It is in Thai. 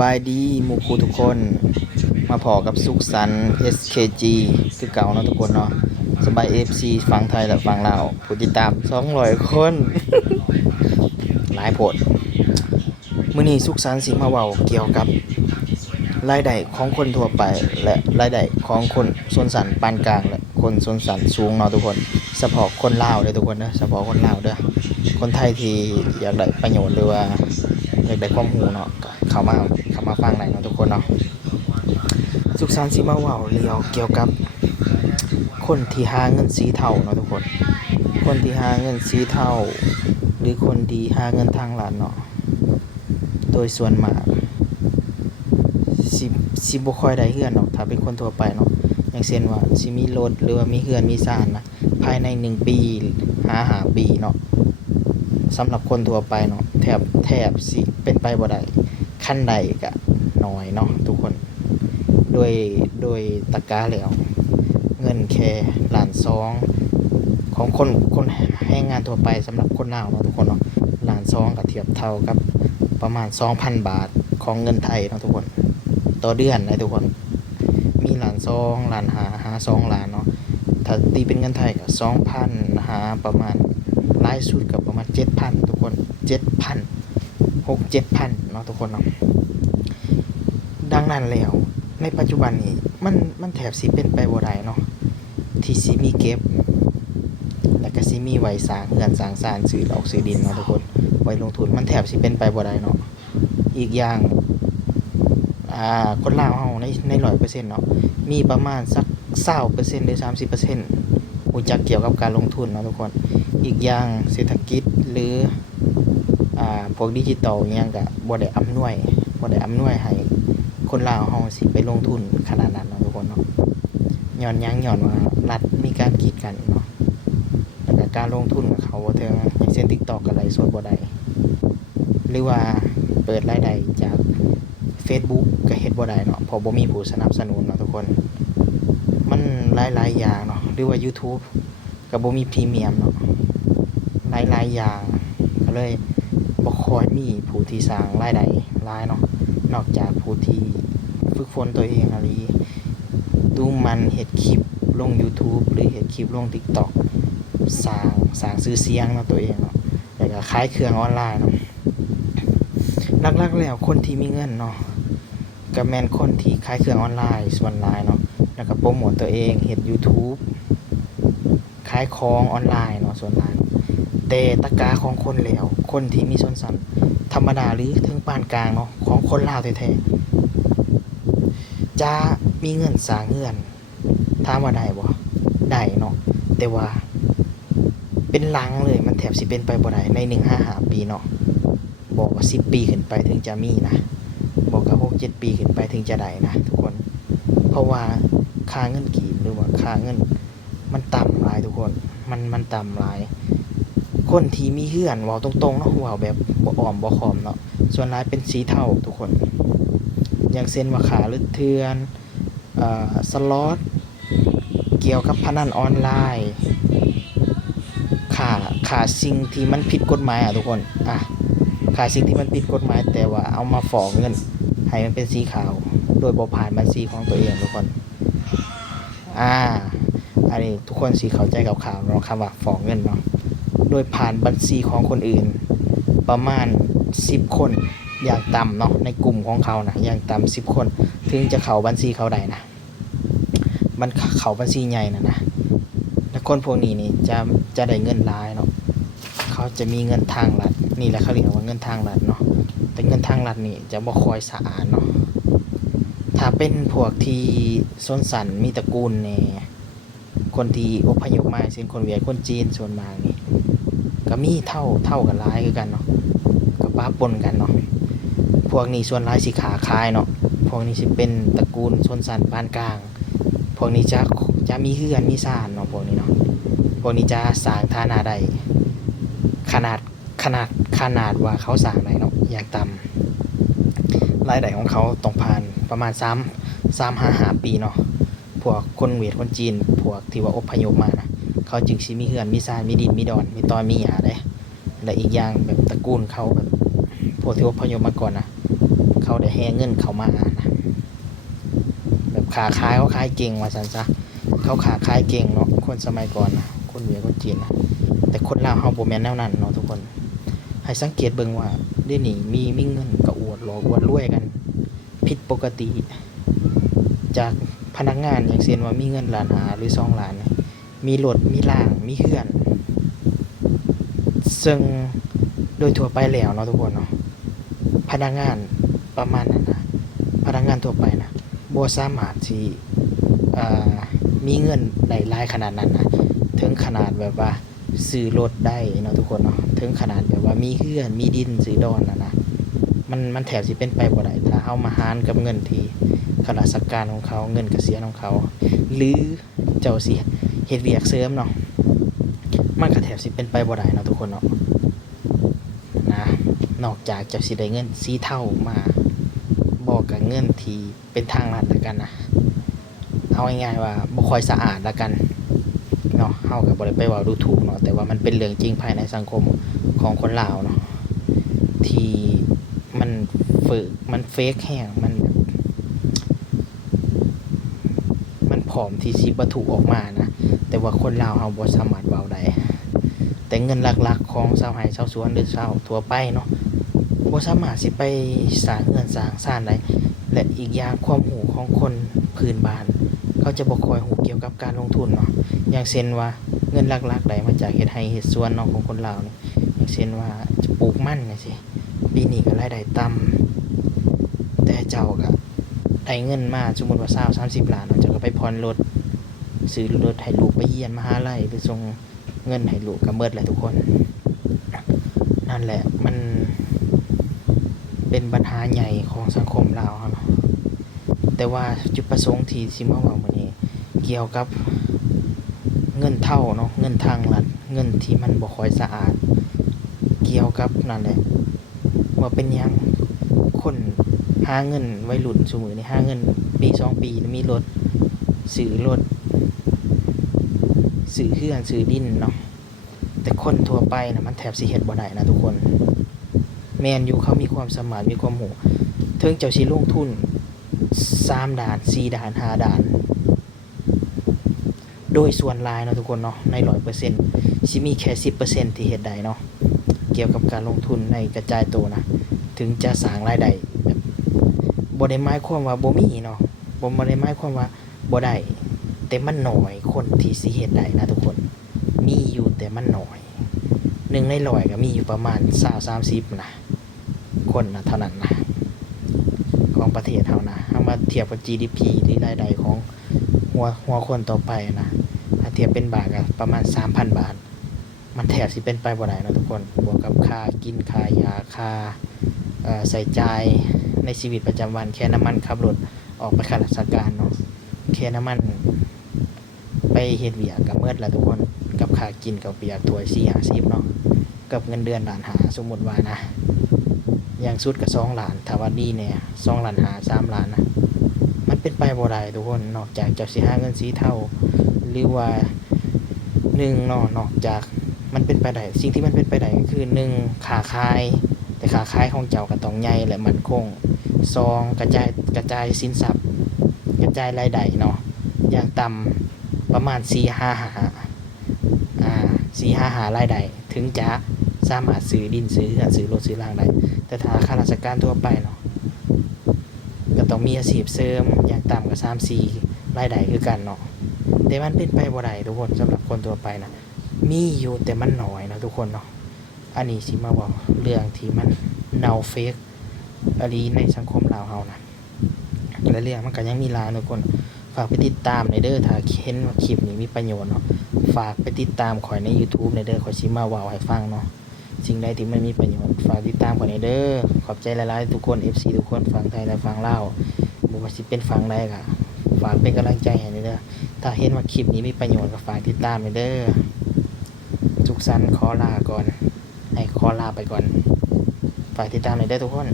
บายดีหมู่ครูทุกคนมาพอกับสุขสันต์ SKG คือเก่าเนาะทุกคนเนาะสบาย FC ฝั่งไทยและฝั่งลาวผู้ติดตาม200 คน หลายโพดมื้อนี้สุขสันต์สิมาเว้าเกี่ยวกับรายได้ของคนทั่วไปและรายได้ของคนชนชั้นปานกลางและคนชนชั้นสูงเนาะทุกคนเฉพาะคนลาวเด้อทุกคนเด้อเฉพาะคนลาวเด้อคนไทยที่อยากได้ประโยชน์หรือว่าอยากได้ความรู้เนาะก็เข้ามาฟังได้เนาะทุกคนเนาะสุขสันต์สิมาเว้าเกี่ยวกับคนที่หาเงินสีเทาเนาะทุกคนคนที่หาเงินสีเทาหรือคนที่หาเงินทางลัดเนาะโดยส่วนมากสิบ่ค่อยได้เฮือนเนาะถ้าเป็นคนทั่วไปเนาะอย่างเช่นว่าสิมีรถหรือว่ามีเฮือนมีบ้านนะภายใน1ปี5ปีเนาะสำหรับคนทั่วไปเนาะแทบสิเป็นไปบ่ได้คันใดก็น้อยเนาะทุกคนโดยตะกาแล้วเงินแค่ล้านสองของคนแรงงานทั่วไปสำหรับคนลาวเนาะทุกคนเนาะล้านสองก็เทียบเท่ากับประมาณ 2,000 บาทของเงินไทยเนาะทุกคนต่อเดือนนะทุกคนมีล้านสองล้านหา2ล้านเนาะถ้าตีเป็นเงินไทยก็ 2,000 หาประมาณหลายสุดก็ประมาณ 7,000 ทุกคน 7,000 6-7,000 เนาะทุกคนเนาะดังนั้นแล้วในปัจจุบันนี้มันแทบสิเป็นไปบ่ได้เนาะที่สิมีเก็บแล้วก็สิมีไว้สร้างเรือนสร้างศาลซื้อดอกซื้อดินเนาะทุกคนไว้ลงทุนมันแทบสิเป็นไปบ่ได้เนาะอีกอย่างคนลาวเฮาใน 100% เนาะมีประมาณสัก 20% หรือ 30% รู้จักเกี่ยวกับการลงทุนเนาะทุกคนอีกอย่างเศรษฐกิจหรือพวกดิจิทัลอิหยังก็บ่ได้อำนวยให้คนลาวเฮาสิไปลงทุนขนาดนั้นเนาะทุกคนเนาะย้อนว่ารัฐมีการกีดกันเนาะแล้วก็การลงทุนกับเขาบ่ถึงอย่างเช่น TikTok ก็ไลฟ์สดบ่ได้หรือว่าเปิดรายได้จาก Facebook ก็เฮ็ดบ่ได้เนาะเพราะบ่มีผู้สนับสนุนเนาะทุกคนมันหลายๆอย่างเนาะหรือว่า YouTube ก็บ่มีพรีเมียมเนาะหลายๆอย่างก็เลยบ่ค่อยมีผู้ที่สร้างรายได้หลายเนาะนอกจากผู้ที่ฝึกฝนตัวเองอะไรดูมันเฮ็ดคลิปลง YouTube หรือเฮ็ดคลิปลง TikTok สร้างชื่อเสียงเนาะตัวเองเนาะแล้วก็ขายเครื่องออนไลน์เนาะหลักๆแล้วคนที่มีเงินเนาะก็แม่นคนที่ขายเครื่องออนไลน์ส่วนหลายเนาะแล้วก็โปรโมตตัวเองเฮ็ด YouTube ขายของออนไลน์เนาะส่วนหลายแต่ตะกาของคนแล้วคนที่มีชนชั้นธรรมดาหรือถึงปานกลางเนาะของคนลาวแท้ๆจะมีเงินสร้างเรือนถามว่าได้บ่ได้เนาะแต่ว่าเป็นหลังเลยมันแทบสิเป็นไปบ่ได้ใน1-5 ปีเนาะบอกว่า10 ปีขึ้นไปถึงจะมีนะบอกว่า6-7 ปีขึ้นไปถึงจะได้นะทุกคนเพราะว่าค่าเงินกีบหรือว่าค่าเงินมันต่ำหลายทุกคนมันต่ำหลายคนที่มีเรือนเว้าตรงๆเนาะเว้าแบบบ่อ้อมบ่ค้อมเนาะส่วนหลายเป็นสีเทาทุกคนอย่างเช่นว่าค่าลึกเถื่อนสล็อตเกี่ยวกับพนันออนไลน์ค่าสิ่งที่มันผิดกฎหมายทุกคนค่าสิ่งที่มันผิดกฎหมายแต่ว่าเอามาฟอกเงินให้มันเป็นสีขาวโดยบ่ผ่านบัญชีของตัวเองทุกคนอันนี้ทุกคนสิเข้าใจกับข่าวเนาะคำว่าฟอกเงินเนาะโดยผ่านบัญชีของคนอื่นประมาณ10 คนอย่างต่ำเนาะในกลุ่มของเขานะอย่างต่ำ10 คนถึงจะเข้าบัญชีเขาได้นะมันเข้าบัญชีใหญ่นะและคนพวกนี้นี่จะได้เงินหลายเนาะเขาจะมีเงินทางลัดนี่แหละเขาเรียกว่าเงินทางลัดเนาะแต่เงินทางลัดนี่จะบ่ค่อยสะอาดเนาะถ้าเป็นพวกที่ชนชั้นมีตระกูลแน่คนที่อพยพมาเช่นคนเวียดคนจีนส่วนมากนี่ก็มีเท่ากันหลายคือกันเนาะก็ปะปนกันเนาะพวกนี้ส่วนหลายสิค้าขายเนาะพวกนี้สิเป็นตระกูลชนชั้นปานกลางพวกนี้จะมีเรือนมีศาลเนาะพวกนี้เนาะพวกนี้จะสร้างฐานะได้ขนาดว่าเขาสร้างได้เนาะอย่างต่ำรายได้ของเขาต้องผ่านประมาณ3-5 ปีเนาะพวกคนเวียดคนจีนพวกที่ว่าอพยพมานะเขาจึงสิมีเรือนมีศาลมีดินมีดอนมีตอนมีหญ้าได้และอีกอย่างแบบตระกูลเขาแบบพวกที่อพยพมาก่อนนะ เขาได้แห่เงินเขามานะแบบขาขายเขาขายเก่งว่าซั่นซะเขาขาขายเก่งเนาะคนสมัยก่อนนะคนเวียดคนจีนนะแต่คนลาวเฮาบ่แม่นแนวนั้นเนาะทุกคนให้สังเกตเบิ่งว่าเดี๋ยวนี้มีเงินก็อวดหลอกอวดรวยกันผิดปกติจากพนักงานอย่างเช่นว่ามีเงินล้านห้าหรือ2ล้านเนี่ยมีรถมีล่างมีเฮือนซึ่งโดยทั่วไปแล้วเนาะทุกคนเนาะพนักงานประมาณนั้นนะพนักงานทั่วไปนะบ่สามารถที่มีเงินได้หลายขนาดนั้นนะถึงขนาดแบบว่าซื้อรถได้เนาะทุกคนเนาะถึงขนาดแบบว่ามีเฮือนมีดินซื้อดอนนะมันแถบสิเป็นไปบ่ได้ถ้าเฮามาหารกับเงินที่ข้าราชการของเขาเงินเกษียณของเขาหรือเจ้าสิเฮ็ดเวียกเสริมเนาะมันก็แถบสิเป็นไปบ่ได้เนาะทุกคนเนาะนะนอกจากจะสิได้เงินสีเท่ามาบอกกับเงินที่เป็นทางลัดแล้วกันนะเอาง่ายๆว่าบ่ค่อยสะอาดแล้วกันเนาะเฮาก็บ่ได้ไปเว้าดูถูกเนาะแต่ว่ามันเป็นเรื่องจริงภายในสังคมของคนลาวเนาะที่มันมันเฟกแห้งมันแบบมันผอมที่สิบ่ถูกออกมานะแต่ว่าคนลาวเฮาบ่สามารถเว้าได้แต่เงินหลักๆของชาวไร่ชาวสวนหรือชาวทั่วไปเนาะบ่สามารถสิไปสร้างเรือนสร้างซ่านได้และอีกอย่างความรู้ของคนพื้นบ้านเขาจะบ่ค่อยรู้เกี่ยวกับการลงทุนเนาะอย่างเช่นว่าเงินหลักๆได้มาจากเฮ็ดไร่เฮ็ดสวนเนาะของคนลาวนี่อย่างเช่นว่าจะปลูกมันจังซี่ปีนี้ก็รายได้ต่ำแต่เจ้าก็ได้เงินมาสมมุติว่า20-30ล้านเนาะเจ้าก็ไปผ่อนรถซื้อรถให้ลูกไปเรียนมหาลัยหรือส่งเงินให้ลูกก็หมดแหละทุกคนนั่นแหละมันเป็นปัญหาใหญ่ของสังคมลาวเนาะแต่ว่าจุดประสงค์ที่สิมาเว้ามื้อนี้เกี่ยวกับเงินเท่าเนาะเงินทางลัดเงินที่มันบ่ค่อยสะอาดเกี่ยวกับนั่นแหละว่าเป็นหยังคนหาเงินวัยรุ่นซุมื้อนี้หาเงินปี2ปีมีรถซื้อรถซื้อเรือนซื้อดินเนาะแต่คนทั่วไปนะมันแทบสิเฮ็ดบ่ได้นะทุกคนแม่นอยู่เขามีความสามารถมีความรู้ถึงเจ้าสิลงทุน3ด่าน4ด่าน5ด่านโดยส่วนหลายเนาะทุกคนเนาะใน 100% สิมีแค่ 10% ที่เฮ็ดได้เนาะเกี่ยวกับการลงทุนในกระจายตัวนะถึงจะสร้างรายได้แบบบ่ได้หมายความว่าบ่มีเนาะบ่ได้หมายความว่าบ่ได้แต่มันน้อยคนที่สิเฮ็ดได้นะทุกคนมีอยู่แต่มันน้อย1ใน100ก็มีอยู่ประมาณ20-30นะคนนะเท่านั้นนะของประเทศเฮานะเอามาเทียบกับ GDP หรือรายได้ของหัวคนต่อไปนะถ้าเทียบเป็นบาทก็ประมาณ 3,000 บาทมันแทบสิเป็นไปบ่ได้นะทุกคนบวกกับค่ากินค่ายาค่าใส่จ่ายในชีวิตประจำวันแค่น้ำมันขับรถออกไปข้าราชการเนาะแค่น้ำมันไปเฮ็ดเวียกก็หมดแล้วทุกคนกับค่ากินกับเปียกถ้วย4-50เนาะกับเงินเดือนล้านห้าสมมุติว่านะอย่างสุดก็2ล้านถ้าว่าดีแน่2ล้านห้า3ล้านนะมันเป็นไปบ่ได้ทุกคนนอกจากเจ้าสิหาเงินสีเทาหรือว่า1เนาะนอกจากมันเป็นไปได้สิ่งที่มันเป็นไปได้ก็คือ1ค้าขายแต่ค้าขายของเจ้าก็ต้องใหญ่และมั่นคง2กระจายสินทรัพย์กระจายรายได้เนาะอย่างต่ำประมาณ4-5 รายได้ถึงจะสามารถซื้อดินซื้อเรือนซื้อรถซื้อร่างได้แต่ถ้าข้าราชการทั่วไปเนาะก็ต้องมีอาชีพเสริมอย่างต่ำก็3-4 รายได้คือกันเนาะแต่มันเป็นไปบ่ได้ทุกคนสำหรับคนทั่วไปนะมีอยู่แต่มันน้อยนะทุกคนเนาะอันนี้สิมาบอกเรื่องที่มันเนาเฟกอลีในสังคมลาวเฮานะและเรื่องมันก็ยังมีหลายทุกคนฝากไปติดตามในเด้อถ้าเห็นว่าคลิปนี้มีประโยชน์เนาะฝากไปติดตามข่อยใน YouTube ในเด้อข่อยสิมาเว้าให้ฟังเนาะสิ่งใดที่มันมีประโยชน์ฝากติดตามข่อยในเด้อขอบใจหลายๆทุกคน FC ทุกคนฝั่งไทยและฝั่งลาวบ่ว่าสิเป็นฝั่งใดก็ฝากเป็นกำลังใจให้เด้อถ้าเห็นว่าคลิปนี้มีประโยชน์ก็ฝากติดตามในเด้อทุกสันขอลาก่อนให้ขอลาไปก่อนฝากติดตามในเด้อทุกคน